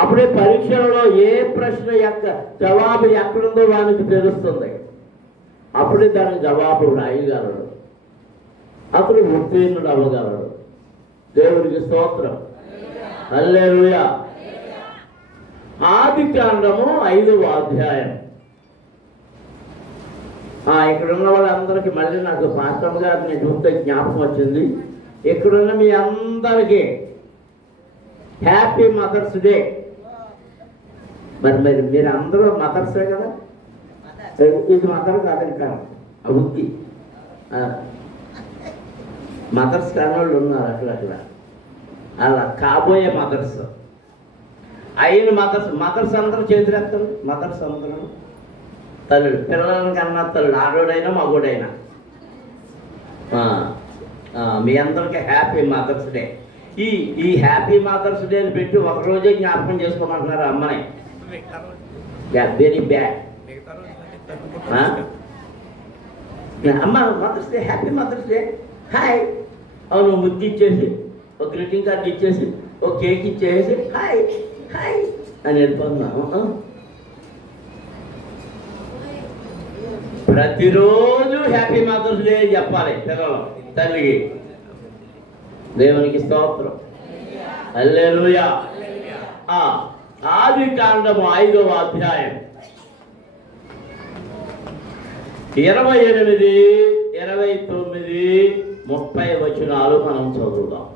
అప్పుడే పరీక్షలలో ఏ ప్రశ్న యొక్క జవాబు ఎక్కడుందో వానికి తెలుస్తుంది. అప్పుడే దానికి జవాబు రాయగలడు, అతడు ఉత్తీర్ణుడు అవ్వగలడు. దేవుడికి స్తోత్రం. హల్లెలూయా. ఆదికాండము 5వ అధ్యాయం. ఇక్కడున్న వాళ్ళందరికీ మళ్ళీ నాకు పాస్టర్ గారిని చూస్తే జ్ఞాపకం వచ్చింది. ఇక్కడున్న మీ అందరికీ హ్యాపీ మదర్స్ డే. మరి మీరు అందరూ మదర్సే కదా. ఇది మదర్ కాదని కాదు, ఉక్కి మదర్స్ కాని వాళ్ళు ఉన్నారు. అట్లా అలా కాబోయే మదర్స్ అయిన మదర్స్ అందరూ చేతులెత్తండి. మదర్స్ అందరూ తల్లుడు, పిల్లలను కన్నా తల్లుడు, ఆడోడైనా మగోడైనా. మీ అందరికీ హ్యాపీ మదర్స్ డే. ఈ హ్యాపీ మదర్స్ డేని పెట్టి ఒకరోజే జ్ఞాపకం చేసుకోమంటున్నారు అమ్మని. Very bad. అమ్మ mother's day, happy mother's day, hi. అవును, ముద్దు ఇచ్చేసి, ఒక గ్రీటింగ్ కార్డు ఇచ్చేసి, ఒక కేక్ ఇచ్చేసి హాయ్ హాయ్ అని వెళ్ళిపోతున్నాము. ప్రతిరోజు హ్యాపీ మదర్స్ డే చెప్పాలి పిల్లలు తల్లికి. దేవునికి స్తోత్రం. హల్లెలూయా. ఆదికాండము 5వ అధ్యాయం 28, 29, 30 వచనాలు మనం చదువుదాం.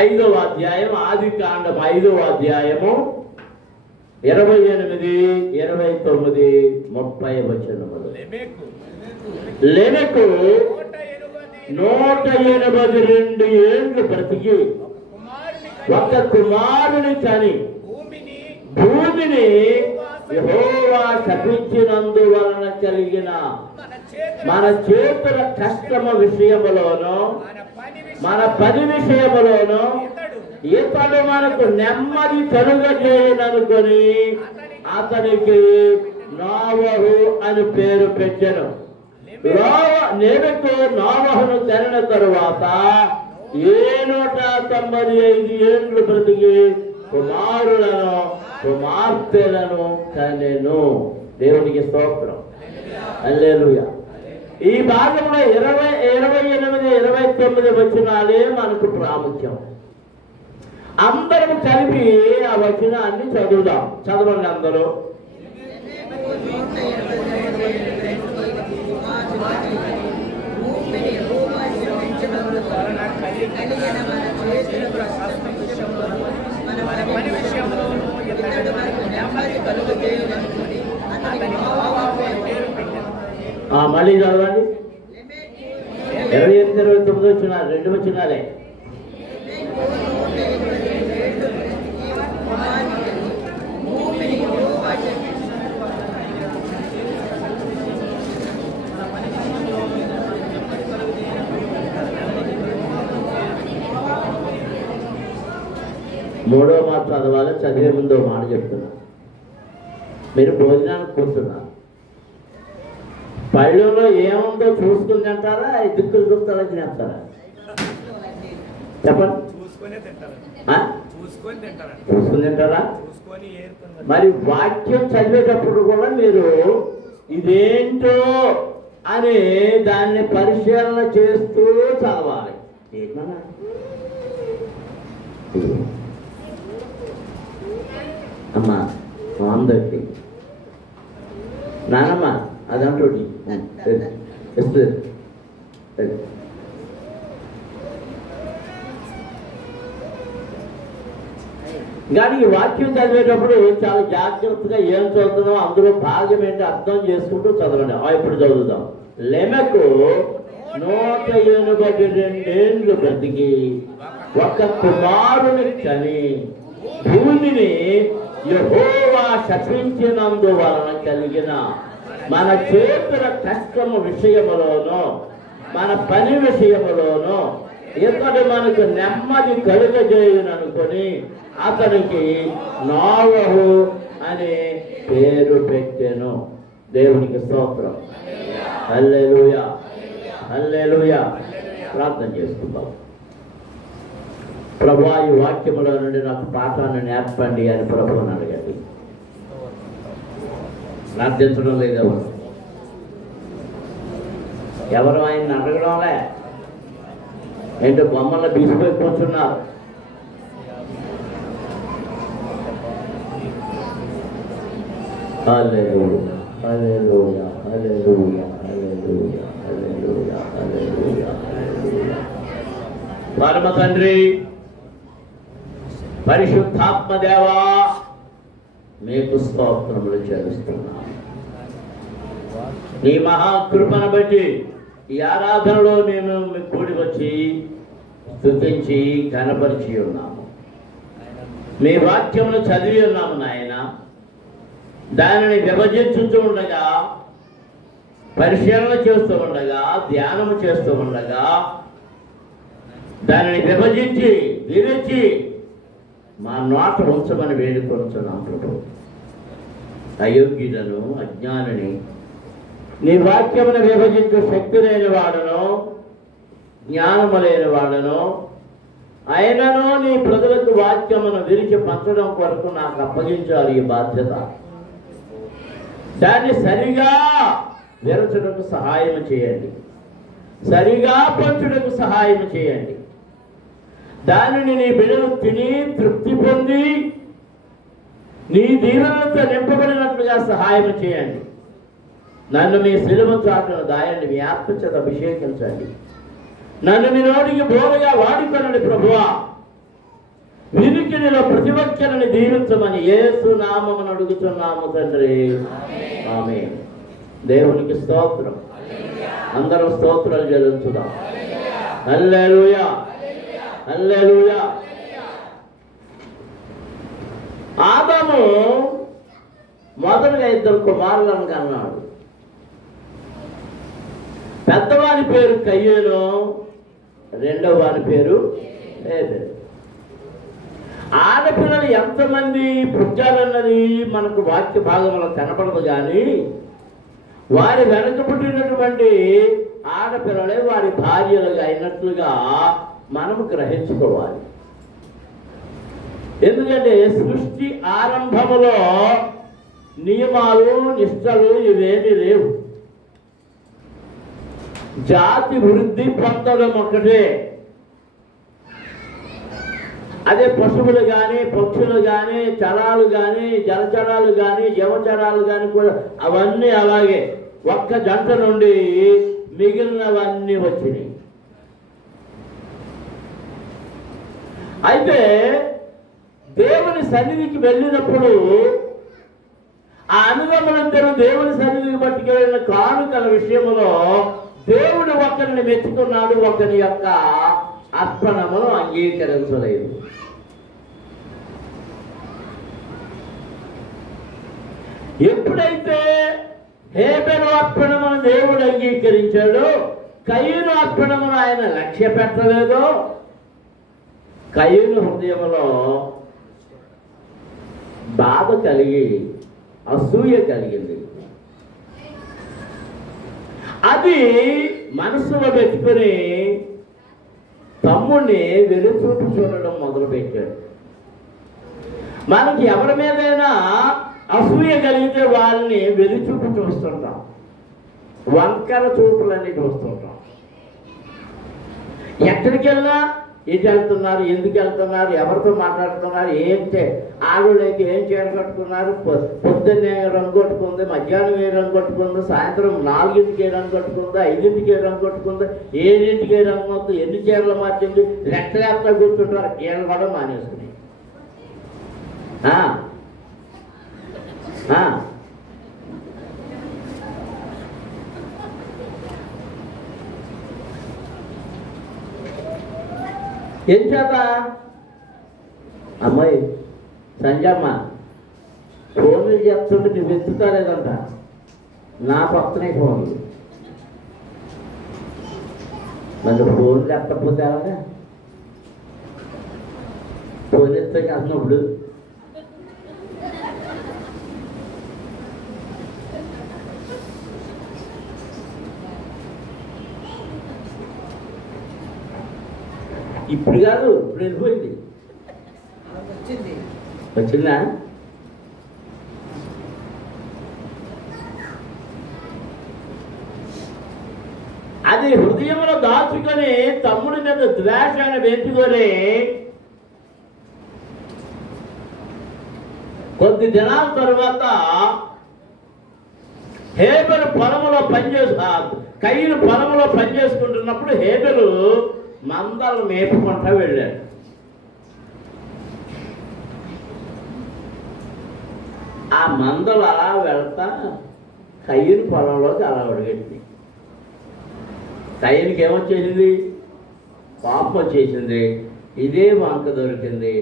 5వ అధ్యాయం, ఆదికాండం 5వ అధ్యాయము 28, 29, 30 వచనములు. లెమెకు 182 ఏళ్ళు బ్రతికి ఒక కుమారుని కని భూమిని యెహోవా శపించినందువలన కలిగిన మన చేతుల కష్టము విషయములోను మన పని విషయములోను ఇతడు మనకు నెమ్మది కలుగజేయననుకొని అతనికి నోవహు అని పేరు పెట్టెను. లెమెకు నోవహును కనిన తరువాత 795 ఏళ్ళు బ్రతికి కుమారులను కుమార్తెలను కనెను. దేవునికి స్తోత్రం. హల్లెలూయా. ఈ భాగంలో 28, 29 వచనాలే మనకు ప్రాముఖ్యం. అందరం కలిపి ఆ వచనాన్ని చదువుదాం. చదవండి అందరూ. మళ్ళీ చదవండి. 28, 29 వచనాలు, 2 వచనాలే. మూడో మాట చదవాలి. చదివే ముందు మాట చెప్తున్నా. మీరు భోజనానికి కూర్చున్నారు, పళ్ళులో ఏముందో చూసుకుని తింటారా, దిక్కులు చూస్తారా తినేస్తారా? చెప్పండి. చూసుకుని తింటారా? మరి వాక్యం చదివేటప్పుడు కూడా మీరు ఇదేంటో అని దాన్ని పరిశీలన చేస్తూ చదవాలి. అమ్మా అందరికి నానమ్మ అదంటోటి కానీ ఈ వాక్యం చదివేటప్పుడు చాలా జాగ్రత్తగా ఏం చదువుతున్నాం, అందులో భాగం ఏంటి అర్థం చేసుకుంటూ చదవండి. ఇప్పుడు చదువుదాం. లెమెకు 182 ఏళ్ళు బ్రతికి ఒక కుమారుని కని భూమిని యెహోవా శపించినందువలన కలిగిన మన చేతుల కష్టము విషయములోనూ మన పని విషయములోనూ ఇతడు మనకు నెమ్మది కలుగజేయుననుకొని అతనికి నోవహు అనే పేరు పెట్టెను. దేవునికి స్తోత్రం. హల్లెలూయా, హల్లెలూయా. ప్రార్థన చేసుకుందాం. ప్రభువా ఈ వాక్యములో నుండి నాకు పాఠాన్ని నేర్పండి అని ప్రభువుని అడగండి. ప్రార్థించడం లేదు ఎవరు ఆయన్ని అడగడంలే. ఏంటో బొమ్మల్లో బీసిపోయి కూర్చున్నారు. హల్లెలూయా హల్లెలూయా హల్లెలూయా హల్లెలూయా హల్లెలూయా హల్లెలూయా హల్లెలూయా. పరమ తండ్రి, పరిశుద్ధాత్మ దేవా, మీకు స్తోత్రములు చెల్లిస్తున్నాను. నీ మహాకృపను బట్టి ఈ ఆరాధనలో మేము మీకు కూడి వచ్చి స్తుతించి ఘనపరిచి ఉన్నాము. మీ వాక్యమును చదివి ఉన్నాము నాయన. దానిని విభజించుతూ ఉండగా, పరిశీలన చేస్తూ ఉండగా, ధ్యానము చేస్తూ ఉండగా దానిని విభజించి విరిచి మా నోట ఉంచమని వేడుకొనుచున్నాం ప్రభు. అయోగ్యులను, అజ్ఞానిని నీ వాక్యమును విభజించు శక్తి లేని వాడను, జ్ఞానము లేని వాడను అయినను నీ ప్రజలకు వాక్యమును విరిచి పంచడం కొరకు నాకు అప్పగించాలి ఈ బాధ్యత. దాన్ని సరిగా విరచుటకు సహాయం చేయండి, సరిగా పంచుటకు సహాయం చేయండి. దానిని నీ బిడ్డలు తిని తృప్తి పొంది నీ దీవెనలతో నింపబడినట్లుగా సహాయం చేయండి. నన్ను మీ శిలువ చాటును దాయండి, మీ ఆత్మచేత అభిషేకించండి. నన్ను మీ నోటికి బోధగా వాడుకొనండి ప్రభువా. వినికిడిలో ప్రతి ఒక్కరిని దీవించమని యేసు నామమున అడుగుతున్నాము తండ్రి, ఆమేన్. దేవునికి స్తోత్రం. అందరం స్తోత్రాలు చెల్లించుదాం. హల్లెలూయా హల్లెలూయా. ఆదాము మొదటగా 2 కుమారులను కన్నాడు. పెద్దవాని పేరు కయ్యేను, రెండవ వారి పేరు హేబెలు. ఆడపిల్లలు ఎంతమంది పుట్టారన్నది మనకు వాక్య భాగంలో కనపడదు, కానీ వారి వెనక పుట్టినటువంటి ఆడపిల్లలే వారి భార్యలుగా అయినట్లుగా మనము గ్రహించుకోవాలి. ఎందుకంటే సృష్టి ఆరంభములో నియమాలు నిష్టలు ఇవేమీ లేవు. జాతి వృద్ధి పొందడం ఒకటే. అదే పశువులు కానీ, పక్షులు కానీ, చరాలు కానీ, జలచరాలు కానీ, జీవచరాలు కానీ కూడా అవన్నీ అలాగే ఒక్క జంట నుండి మిగిలినవన్నీ వచ్చినాయి. అయితే దేవుని సన్నిధికి వెళ్ళినప్పుడు ఆ అన్నదమ్ములందరూ దేవుని సన్నిధికి పట్టుకెళ్ళిన కానుకల విషయంలో దేవుడు ఒకరిని మెచ్చుకున్నాడు, ఒకరి యొక్క అర్పణమును అంగీకరించలేదు. ఎప్పుడైతే హేబెలు అర్పణమును దేవుడు అంగీకరించాడో, కయీను అర్పణమును ఆయన లక్ష్య పెట్టలేదో, కయీను హృదయంలో బాధ కలిగి అసూయ కలిగింది. అది మనసులో పెట్టుకుని తమ్ముడిని వెలుచూపు చూడడం మొదలుపెట్టాడు. మనకి ఎవరి మీదైనా అసూయ కలిగితే వాళ్ళని వెలుచూపు చూస్తుంటాం, వంకర చూపులన్నీ చూస్తుంటాం. ఎక్కడికి వెళ్ళినా ఎటు వెళ్తున్నారు, ఎందుకు వెళ్తున్నారు, ఎవరితో మాట్లాడుతున్నారు, ఆడోళ్ళైతే ఏం చీర కట్టుకున్నారు, పొద్దున్నే రంగు కొట్టుకుంది, మధ్యాహ్నం ఏ రంగు కొట్టుకుంది, సాయంత్రం 4ంటికి ఏ రంగు కొట్టుకుంది, 5ంటికి ఏ రంగు కొట్టుకుంది, 7ంటికి ఏ రంగు మొత్తం, ఎన్ని చీరలు మార్చింది, లెక్కలేస్తా కూర్చుంటారు. చీరలు కూడా మానేసుకుని ఏం చేత అమ్మాయి సంజమ్మ ఫోన్లు చెప్తుంటే నువ్వు ఎత్తుతాలేదంట, నా పక్కనే ఫోన్లు. మరి ఫోన్లు ఎత్తకపోతే అలాగా ఫోన్ ఎత్తే కాసినప్పుడు ఇప్పుడు కాదు, ఇప్పుడు వెళ్ళిపోయింది. వచ్చిందా? అది హృదయంలో దాచుకొని తమ్ముడి మీద ద్వేషాన్ని పెంచుకొని కొద్ది దినాల తరువాత హేబెలు పొలంలో కయ్యను పొలంలో పనిచేసుకుంటున్నప్పుడు హేబెలు మందలు మేపుకుంటా వెళ్ళాడు. ఆ మందలు అలా వెళ్తా కయ్యను పొలంలోకి అలా అడుగెట్టింది. కయ్యనికి ఏమొచ్చేసింది? పాపం వచ్చేసింది. ఇదే వంక దొరికింది.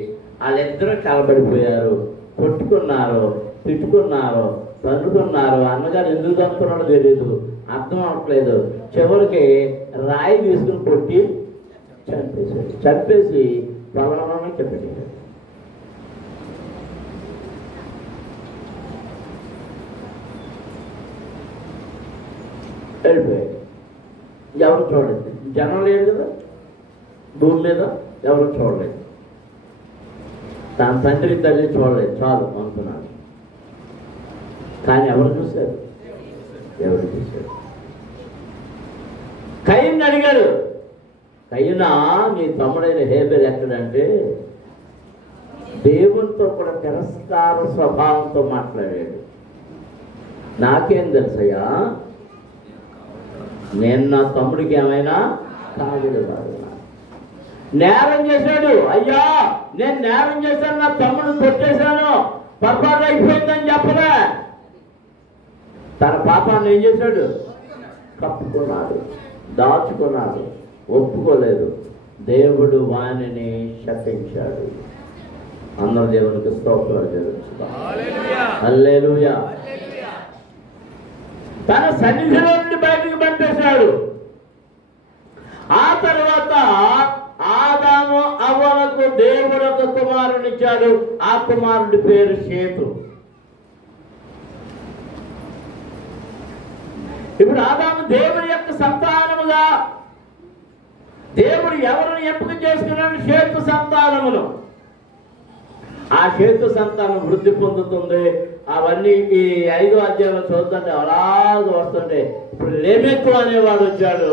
వాళ్ళిద్దరూ కలబడిపోయారు, కొట్టుకున్నారు, తిట్టుకున్నారు, తన్నుకున్నారు. అన్నగారు ఎందుకు తన్నుకున్నాడో తెలియదు, అర్థం అవట్లేదు. చివరికి రాయి తీసుకుని కొట్టి చంపేసి పొలంలోనే చెప్పేశాడు. వెళ్ళిపోయాడు. ఎవరు చూడలేదు, జనం లేదు కదా భూమి మీద, ఎవరు చూడలేదు. తన తండ్రి తల్లి చూడలేదు, చాలు అనుకున్నాడు. కానీ ఎవరు చూశారు? ఎవరు చూశారు? కయ్యను అడిగాడు, కయ్యనా నీ తమ్ముడైన హేబెలు ఎక్కడంటే దేవునితో కూడా తిరస్కార స్వభావంతో మాట్లాడాడు. నాకేం తెలుసయ్యా, నేను నా తమ్ముడికి ఏమైనా కాదు కాదు, నేరం చేశాడు. అయ్యా నేను నేరం చేశాను, నా తమ్ముడిని కొట్టేశాను, పొరపాటు అయిపోయిందని చెప్పలే. తన పాపాన్ని ఏం చేశాడు? కప్పుకున్నాడు, దాచుకున్నాడు, ఒప్పుకోలేదు. దేవుడు వానిని శపించాడు. అందరూ దేవునికి స్తోత్రాలు జరుగుతారు. హల్లెలూయా. తన సన్నిధిలో నుండి బయటకు పంపేశాడు. ఆ తర్వాత ఆదాము అవ్వలకు దేవుడు ఒక కుమారునిచ్చాడు. ఆ కుమారుడి పేరు షేతు. ఇప్పుడు ఆదాము దేవుని యొక్క సంతానముగా దేవుడు ఎవరిని ఎంపిక చేసుకున్నాడు? షేతు సంతానమును. ఆ షేతు సంతానం వృద్ధి పొందుతుంది. అవన్నీ ఈ 5వ అధ్యాయంలో చూస్తుంటే అలాగే వస్తుంటే ఇప్పుడు లేమెక్కు అనేవాడు వచ్చాడు.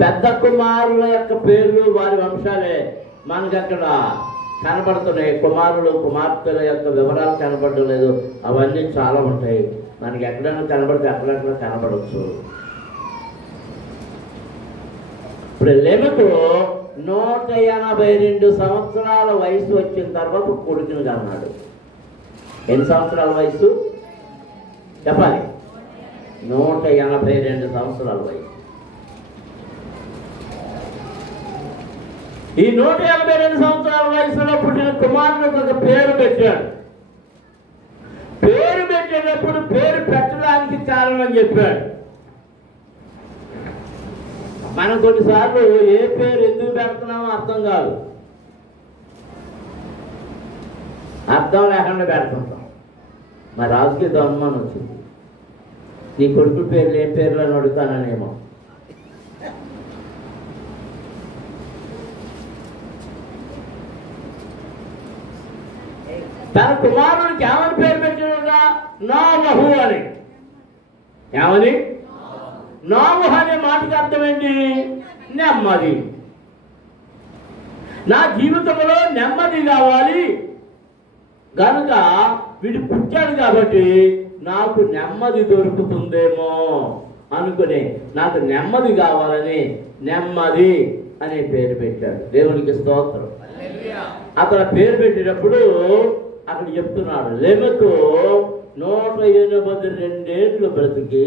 పెద్ద కుమారుల యొక్క పేర్లు వారి వంశాలే మనకు అక్కడ కనబడుతున్నాయి. కుమారులు కుమార్తెల యొక్క వివరాలు కనబడడం లేదు. అవన్నీ చాలా ఉంటాయి. మనకి ఎక్కడైనా కనబడితే అక్కడక్కడ కనబడవచ్చు. ఇప్పుడు లెమెకు 182 సంవత్సరాల వయసు వచ్చిన తర్వాత కొడుకుని కన్నాడు. ఎన్ని సంవత్సరాల వయసు చెప్పాలి? 182 సంవత్సరాల వయసు. ఈ 182 సంవత్సరాల వయసులో పుట్టిన కుమారునికి ఒక పేరు పెట్టాడు. పేరు పెట్టేటప్పుడు పేరు పెట్టడానికి కారణం చెప్పాడు. మనం కొన్నిసార్లు ఏ పేరు ఎందుకు పెడుతున్నామో అర్థం కాదు, అర్థం లేకుండా పెడుతుంటాం. మా రాజుకి అనుమానం వచ్చింది, నీ కొడుకు పేర్లు ఏం పేర్లు అని అడుగుతాననేమో. తన కుమారుడికి ఏమని పేరు పెట్టాడుగా? నోవహు అని. ఏమని? నోవహు అనే మాటకి అర్థం ఏంటి? నెమ్మది. నా జీవితంలో నెమ్మది కావాలి కనుక వీడు పుట్టాడు కాబట్టి నాకు నెమ్మది దొరుకుతుందేమో అనుకుని నాకు నెమ్మది కావాలని నెమ్మది అనే పేరు పెట్టాడు. దేవునికి స్తోత్రం. అతను పేరు పెట్టేటప్పుడు అక్కడ చెప్తున్నాడు, లెమెకు 182 ఏళ్ళు బ్రతికి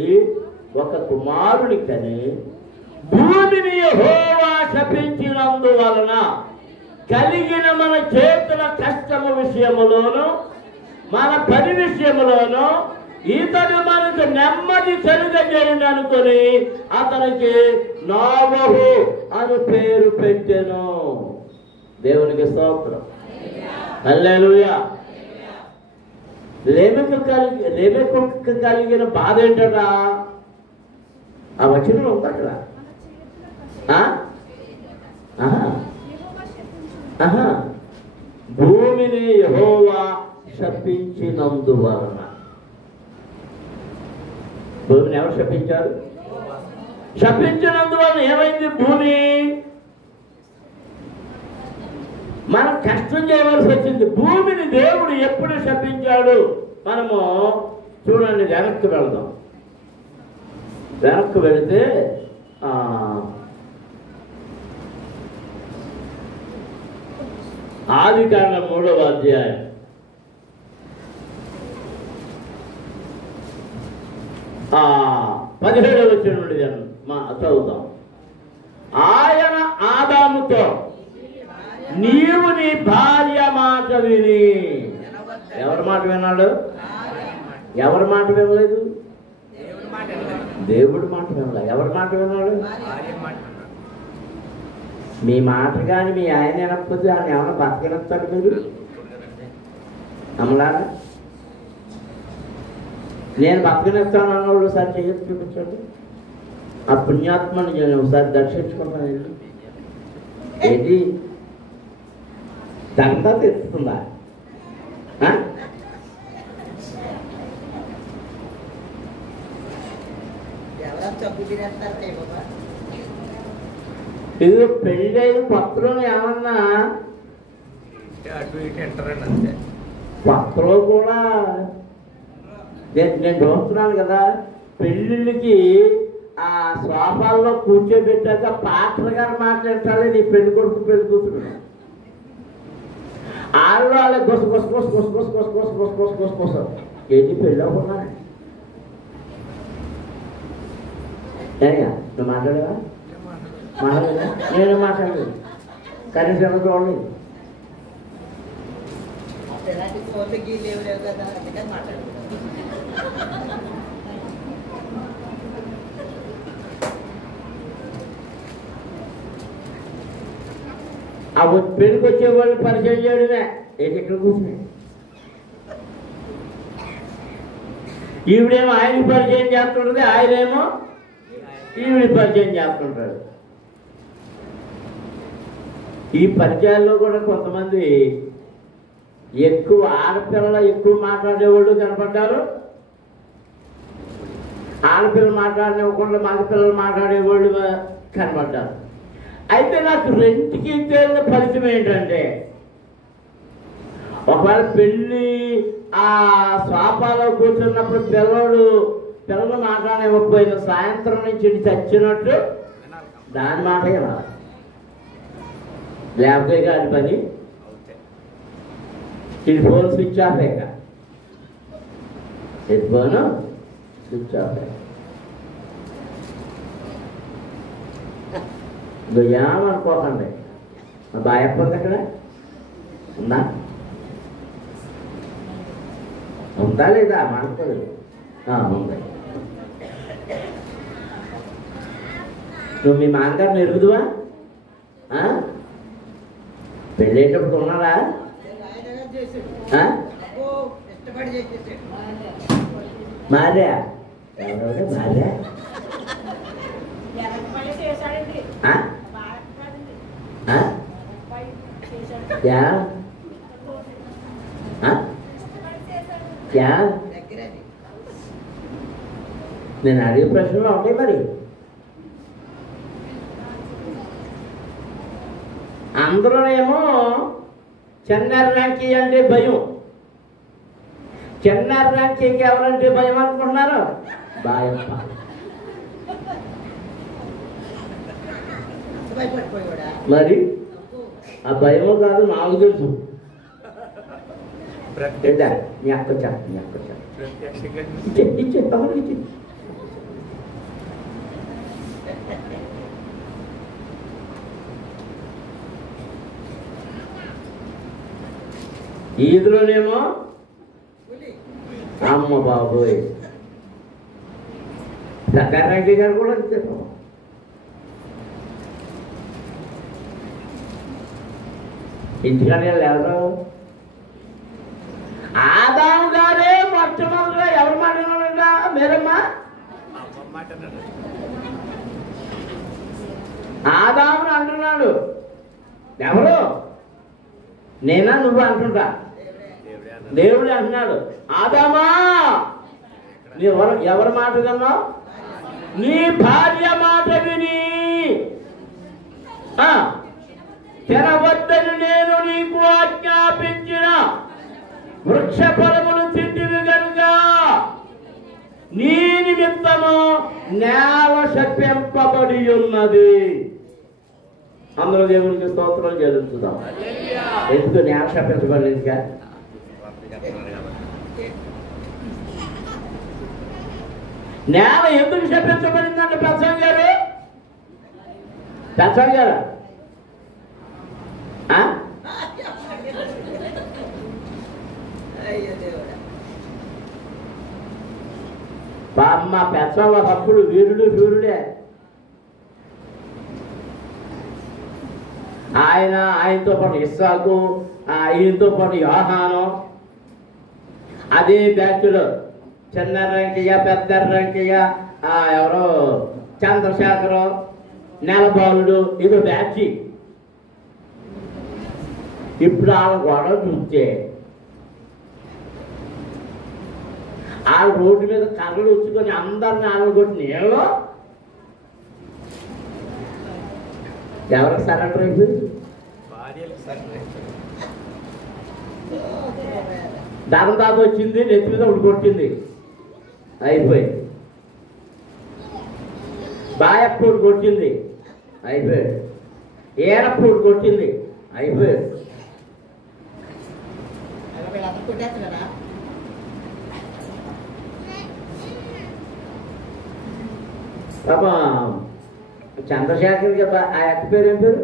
ఒక కుమారుని కని భూమిని యెహోవా శపించినందువలన కలిగిన మన చేతుల కష్టము విషయములోను మన పని విషయములోను ఇతడు మనకు నెమ్మది కలుగజేయననుకొని అతనికి నోవహు అని పేరు పెట్టెను. దేవునికి స్తోత్రం. హల్లెలూయా. లెమెకు కలిగిన బాధ ఏంటట? ఆ వచనం ఉంది అక్కడ. భూమిని యెహోవా శపించినందువలన. భూమిని ఎవరు శపించారు? శపించినందువలన ఏమైంది? భూమి మనం కష్టం చేయవలసి వచ్చింది. భూమిని దేవుడు ఎప్పుడు శపించాడు? మనము చూడండి, వెనక్కి వెళదాం. వెనక్కి వెళితే ఆదికాండం 3వ అధ్యాయం 17వ వచనం నుండి చదువుతాం. ఆయన ఆదాముతో, నీవు నీ భార్య మాట విని. ఎవరి మాట విన్నాడు? ఎవరి మాట వినలేదు? దేవుడి మాట వినలేదు. ఎవరి మాట విన్నాడు? మీ మాట కానీ మీ ఆయన వినకపోతే ఆయన ఏమైనా బతకనిస్తాడు మీరు? అమ్మలారా, నేను బతకనిస్తాను అన్నవాళ్ళు ఒకసారి చేయొచ్చు, చూపించండి. ఆ పుణ్యాత్మని నేను ఒకసారి దర్శించుకుంటాను. ఏది దంతా తెస్తుందా? ఇది పెళ్ళైన కొత్తలో ఏమన్నా కొత్తలో కూడా నేను చూస్తున్నాను కదా, పెళ్ళిళ్ళకి ఆ సోఫాల్లో కూర్చోబెట్టాక పాత్ర గారు మాట్లాడతాడే నీ పెళ్లి కొడుకు పెళ్లి కూతురు. వాళ్ళ గొస గొస గొస గొస గొస గొస గొస గొస గొస గొస గొస ఏంటి పెళ్ళి అవ్వకుండా? నువ్వు మాట్లాడేవా? మాట్లాడలేదా? నేను మాట్లాడలేదు. కనీసం ఎవరు చూడలేదు. ఆ పెళ్ళికి వచ్చేవాళ్ళు పరిచయం చేయడమే. ఏంటి ఇక్కడ కూర్చుని ఈవిడేమో ఆయనకి పరిచయం చేస్తుంటుంది, ఆయనేమో ఈవిడి పరిచయం చేస్తుంటాడు. ఈ పరిచయాల్లో కూడా కొంతమంది ఎక్కువ ఆడపిల్లలు ఎక్కువ మాట్లాడేవాళ్ళు కనపడ్డారు. ఆడపిల్లలు మాట్లాడనివ్వకుండా మగపిల్లలు మాట్లాడేవాళ్ళు కనపడ్డారు. అయితే నాకు రెండుకి తేలిన ఫలితం ఏంటంటే, ఒకవేళ పెళ్ళి ఆ సోఫాలో కూర్చున్నప్పుడు పిల్లలు మాట్లాడనివ్వకపోయిన సాయంత్రం నుంచి చచ్చినట్టు దాని మాట వినాలి. లేకపోతే కాని పని ఇది ఫోన్ స్విచ్ ఆఫ్ అయ్యాక ఫోన్ స్విచ్ ఆఫ్ అయ్యాక ఏమనుకోకండి. భయపడదు అక్కడ ఉందా? ఉందా లేదా? మనకోలేదు. ఉంది. నువ్వు మీ మామగారిని ఎరుగుదువా? పెళ్ళేటప్పుడు ఉన్నారా? మారా ఎవరు మారా? నేను అడిగే ప్రశ్నలు ఉంటాయి మరి. అందరూనేమో చెన్నారెడ్డి అంటే భయం. చెన్నారెడ్డికి ఎవరంటే భయం అనుకుంటున్నారు? బాయప్ప. మరి ఆ భయమో కాదు నాకు తెలుసు. నీ అక్క ఇచ్చే తమకి ఇచ్చి ఈదులోనేమో అమ్మ బాబోయ్. సకారెడ్డి గారు కూడా అంతేమో. ఇంటికానే ఎవరు? ఆదాము గారే మొట్టమొదటిగా ఎవరు మాట్లాడారంట? మీరమ్మా ఆదామును అంటున్నాడు. ఎవరు? నేనా నువ్వు అంటుంటా? దేవుడు అంటున్నాడు, ఆదామా ఎవరి మాట విన్నావు? నీ భార్య మాట విని తినవద్దని నేను నీకు ఆజ్ఞాపించిన వృక్ష ఫలములు తింటివి కనుక నీ నిమిత్తము నేల శపింపబడి ఉన్నది. అందరూ దేవునికి స్తోత్రం చెల్లించుదాం. ఎందుకు నేల శపించబడిందిగా? నేల ఎందుకు శపించబడిందంటే పెద్దయ్య గారు అమ్మ పెద్దవాళ్ళ అప్పుడు వీరుడు వీరుడే. ఆయనతో పాటు ఇస్సాకు, ఈయనతో పాటు యోహాను, అదే బ్యాచ్లో చిన్న రంకయ్య, పెద్ద రంకయ్య, ఎవరో చంద్రశేఖరు, నెలబాలుడు, ఇదో బ్యాచ్. ఇప్పుడు వాళ్ళ గొడవ చూస్తే వాళ్ళ రోడ్డు మీద కర్రలు వచ్చుకొని అందరిని ఆడగొట్టి నేను ఎవరికి సరెండర్ అయిపోయింది? ధర్మదాత వచ్చింది, నెత్తి మీద ఒకటి కొట్టింది, అయిపోయింది. బాయప్పుడు కొట్టింది, అయిపోయాడు. ఏనప్పుడు కొట్టింది, అయిపోయాడు. పాప చంద్రశేఖర్కి ఆ అక్క పేరు ఏం పేరు?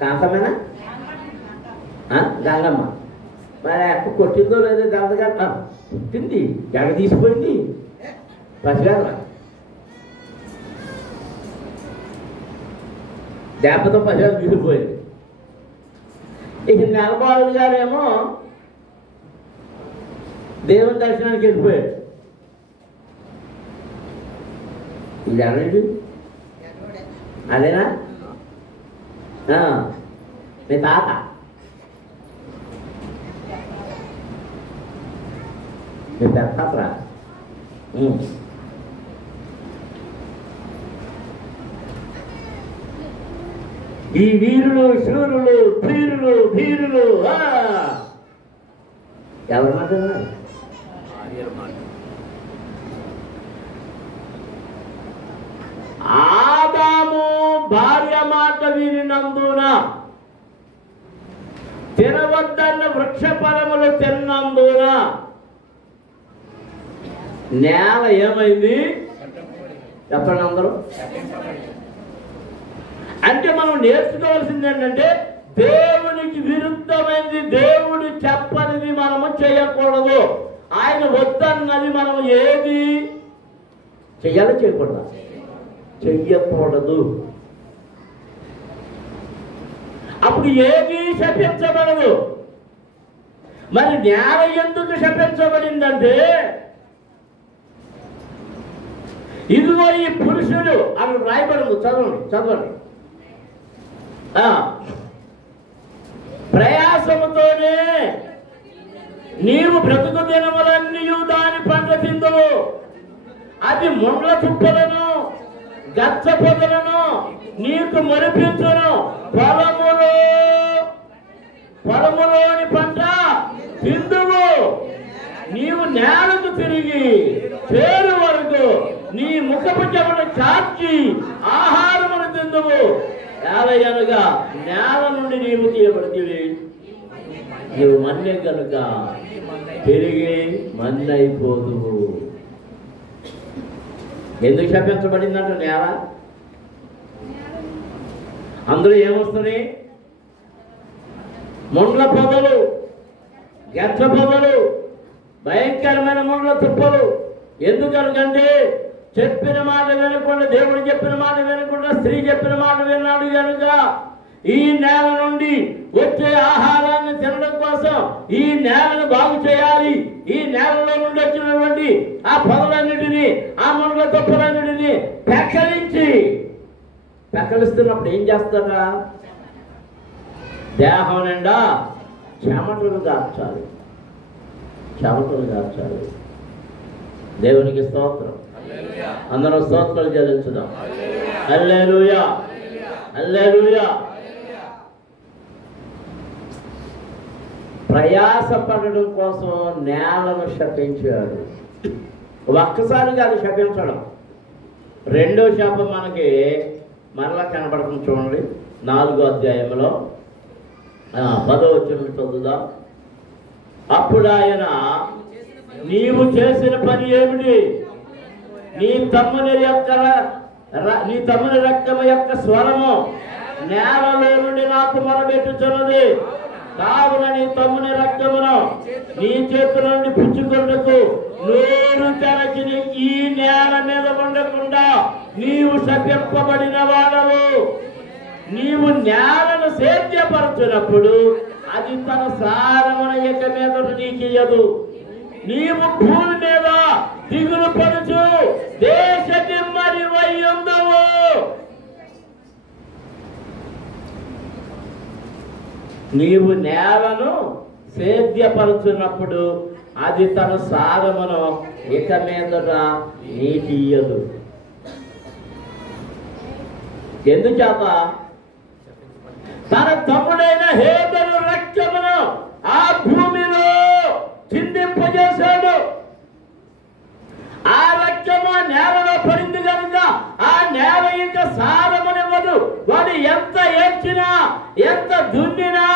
కాంతమేనా? గంగమ్మ. మరి ఆ అక్క కొట్టిందో లేదో గంగ పుట్టింది, జగ తీసిపోయింది, పసిగారు దెబ్బతో పసిగారు తీసిపోయింది. ఇక నెలబాబు గారేమో దేవుని దర్శనానికి వెళ్ళిపోయాడు. ఇది ఎవరండి? అదేనా మీ తాత? మీ పెద్ద తాతరా? ఈ వీరులు శూరులు ధీరులు ధీరులు ఎవరి మాట? ఆదాము భార్య మాట వినినందున తినవద్దన్న వృక్ష ఫలములు తిన్నందున నేల ఏమైంది? చెప్పండి అందరూ. అంటే మనం నేర్చుకోవాల్సింది ఏంటంటే దేవునికి విరుద్ధమైనది, దేవుడు చెప్పనిది మనము చేయకూడదు. ఆయన వద్దన్నది మనం ఏది చెయ్యాలో చేయకూడదు? చెయ్యకూడదు. అప్పుడు ఏది శపించబడదు. మరి నేల ఎందుకు శపించబడిందంటే, ఇదిగో ఈ పురుషుడు అని రాయబడింది. చదవండి. ప్రయాసముతోనే నీవు బ్రతుకు దినములన్నీ దాని పంట తిందువు. అది ముండ్ల తుప్పలను గచ్చ పొదలను నీకు మరిపించును. పొలములోని పంట తిందువు. నీవు నేలకు తిరిగి చేరు వరకు నీ ముఖపు చెమట చార్చి ఆహారమును తిందువు. ఏలయనగా నేల నుండి నీవు తీయబడితివి. నీవు మన్నే కనుక తిరిగి మన్నైపోదువు. ఎందుకు శపించబడిందంట నేల? అందులో ఏమొస్తుంది? ముండ్ల పొదలు, గచ్చ పొదలు, భయంకరమైన ముండ్ల తుప్పలు. ఎందుకనుకంటే చెప్పిన మాట వినకుండా, దేవుడు చెప్పిన మాట వినకుండా స్త్రీ చెప్పిన మాట విన్నాడు కనుక ఈ నేల నుండి వచ్చే ఆహారాన్ని తినడం కోసం ఈ నేలను బాగు చేయాలి. ఈ నేలలో నుండి వచ్చినటువంటి ఆ పొదలన్నిటినీ, ఆ ముండ్ల తుప్పలన్నిటినీ పెక్కరించి పెకలిస్తున్నప్పుడు ఏం చేస్తారా? దేహం నిండా చెమటలు గార్చాలి, చెమటలు గార్చాలి. దేవునికి స్తోత్రం. అందరం స్తోత్రాలు చెల్లించుదాం. హల్లెలూయా, హల్లెలూయా. ప్రయాసపడడం కోసం నేలను శపించాడు. ఒక్కసారి కాదు శపించడం. రెండో శాపం మనకి మరలా కనబడుతుంది. చూడండి 4వ అధ్యాయంలో 10వ వచనం చదువుదాం. అప్పుడు ఆయన, నీవు చేసిన పని ఏమిటి? నీ తమ్ముని రక్తము యొక్క స్వరము నేలలో నుండి నాకు మొరబెట్టుచున్నది. కావున నీ తమ్ముని రక్తమును నీ చేతుల నుండి పుచ్చుకొనుటకు నోరు తెరచి ఈ నేల మీద ఉండకుండా నీవు శపింపబడిన వాడవు. నీవు నేలను సేద్యపరచునప్పుడు అది తన సారమున ఇక మీద నీకియ్యదు. నీవు భూమి మీద దిగులు పడుచు దేశ దిమ్మరి వయ్యుందవు. నీవు నేలను సేద్యపరచున్నప్పుడు అది తన సారమును ఇక మీదట నీకియ్యదు. ఎందుచేత? తన తమ్ముడైన హేబెలు రక్తమును ఆ భూమిలో చిందింపజేశాడు. ఆ రక్తము నేలలో పడింది కనుక ఆ నేల ఇంకా సారమునివ్వదు. వాడు ఎంత ఏడ్చినా, ఎంత దున్నినా,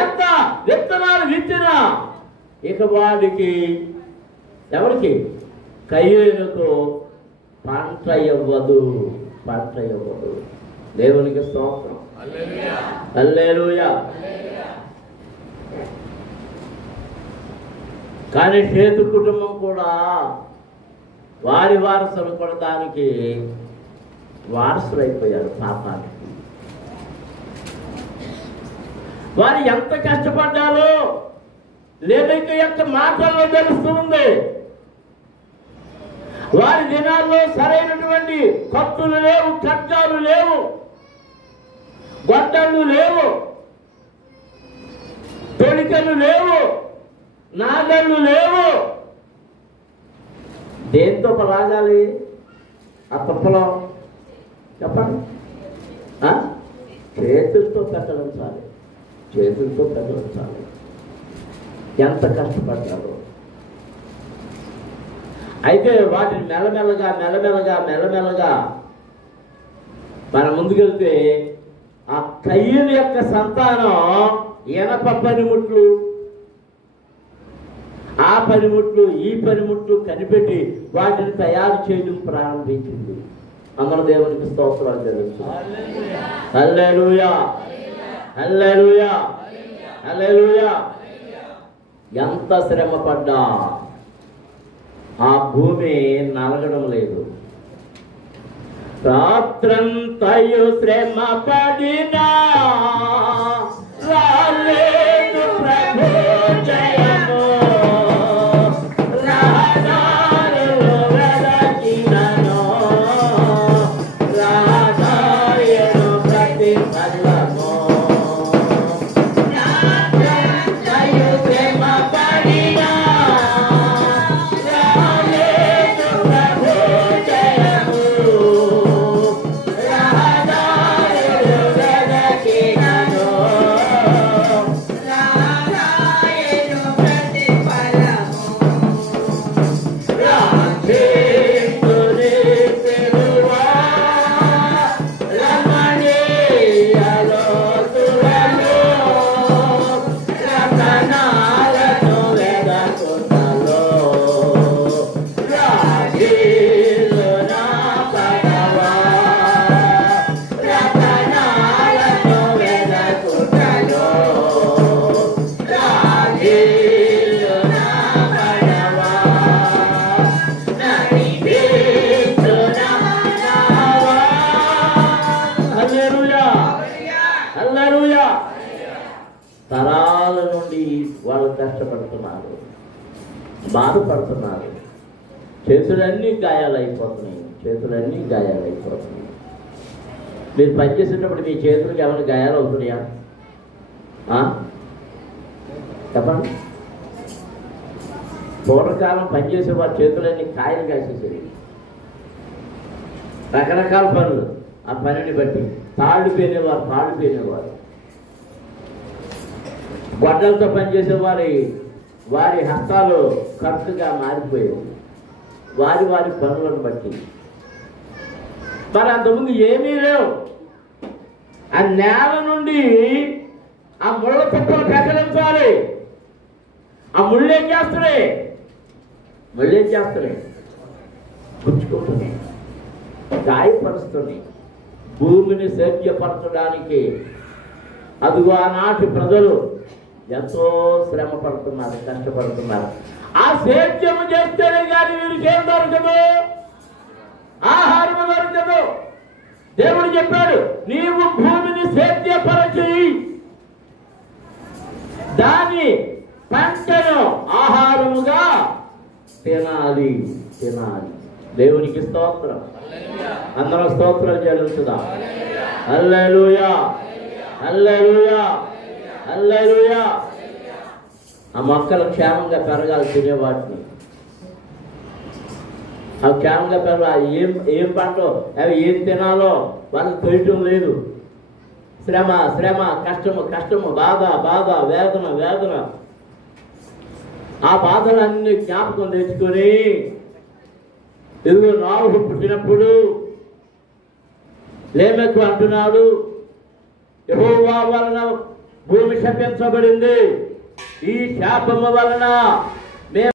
ఎంత విత్తనాలు విత్తినా ఇక వాడికి, ఎవరికి? కయ్యేనుకు పంట ఇవ్వదు, పంట ఇవ్వదు. దేవునికి స్తోత్రం. హల్లెలూయా. కానీ హేతు కుటుంబం కూడా వారి వారసులు కూడా దానికి వారసులైపోయారు పాపానికి. వారు ఎంత కష్టపడ్డారో లేవికి యొక్క మాటల్లో తెలుస్తుంది. వారి దినాల్లో సరైనటువంటి కత్తులు లేవు, ఖడ్గాలు లేవు, గొడ్డళ్ళు లేవు, తొలికలు లేవు, నాగళ్ళు లేవు. దేంతో లాగాలి ఆ తుప్పలో? చెప్పండి. చేతులతో పెట్టాలి, చేతులతో పెట్టాలి. ఎంత కష్టపడ్డారు. అయితే వాటిని మెల్లమెల్లగా మనం ముందుకెళ్తే ఆ కయ్యూను యొక్క సంతానం ఎనప పనిముట్లు, ఆ పనిముట్లు, ఈ పనిముట్లు కనిపెట్టి వాటిని తయారు చేయడం ప్రారంభించింది. అందరూ దేవునికి స్తోత్రాలు తెలుసు. హల్లెలూయా, హల్లెలూయా, హల్లెలూయా. ఎంత శ్రమ పడ్డా ఆ భూమి నలగడం లేదు. రాత్రంతయు శ్రమ పడినా రాలేదు ప్రభు జయము. రహదారులు వెదకినను రాదాయను ప్రతిఫలము. రాత్రంతయు శ్రమ పడినా తరాల నుండి వాళ్ళు కష్టపడుతున్నారు, బాధపడుతున్నారు. చేతులన్నీ గాయాలైపోతున్నాయి. మీరు పనిచేసేటప్పుడు మీ చేతులకు ఏమైనా గాయాలు అవుతున్నాయా? చెప్పండి. పూర్వకాలం పనిచేసే వారి చేతులన్నీ కాయలు కాసేసేది. రకరకాల పనులు, ఆ పనిని బట్టి తాళ్ళు పేనేవారు. గొడ్డలతో పనిచేసే వారి హస్తాలు ఖర్చుగా మారిపోయేవి వారి పనులను బట్టి. మరి అంతకుముందు ఏమీ లేవు. ఆ నేల నుండి ఆ ముళ్ళ తుప్పలు పెకలించాలి. ఆ ముళ్ళు ఏం చేస్తున్నాయి? గుచ్చుకుంటున్నాయి, గాయపరుస్తున్నాయి. భూమిని సేద్యపరచడానికి అదిగో ఆనాటి ప్రజలు ఎంతో శ్రమ పడుతున్నారు, కష్టపడుతున్నారు. ఆ సేద్యము చేస్తేనే కానీ వీరికి ఏం దొరకదు, ఆహారం దొరకదు. దేవుడు చెప్పాడు, నీవు భూమిని సేద్యపరచి దాని పంటను ఆహారముగా తినాలి. దేవునికి స్తోత్రం. అందరూ స్తోత్రం చెల్లించుదా. హల్లెలూయా, హల్లెలూయా, హల్లెలూయా. ఆ మొక్కలు క్షేమంగా పెరగాలి. తినేవాటిని అవి క్షేమంగా పెరగాలి. ఏం పంటో అవి ఏం తినాలో వాళ్ళకి తెలియటం లేదు. శ్రమ, కష్టము, బాధ, వేదన. ఆ బాధలన్నీ జ్ఞాపకం తెచ్చుకొని ఇదిగో నాలుగు పుట్టినప్పుడు లేమెకు అంటున్నాడు, యెహోవా వలన భూమి శపించబడింది, ఈ శాపము వలన